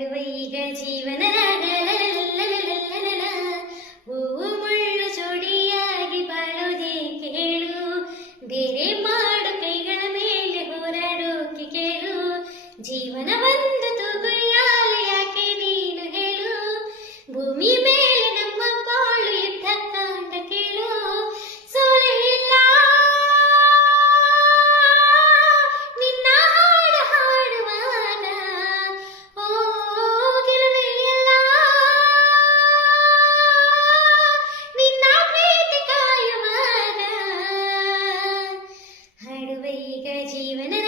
ನಡೆಯುವ ಈಗ ಜೀವನ ಹೂವು ಮುಳ್ಳು ಜೋಡಿಯಾಗಿ ಬಾಳೋದೇಕೆ ಕೇಳು ಬೇರೆ ಮಾಡು ಕೈಗಳ ಮೇಲೆ ಹೋರಾಡೋಕೆ ಕೇಳು ಜೀವನವನ್ನು ತುಗುಯಾಲು ಯಾಕೆ ನೀನು ಹೇಳು ಭೂಮಿ ಮೇಲೆ ജീവന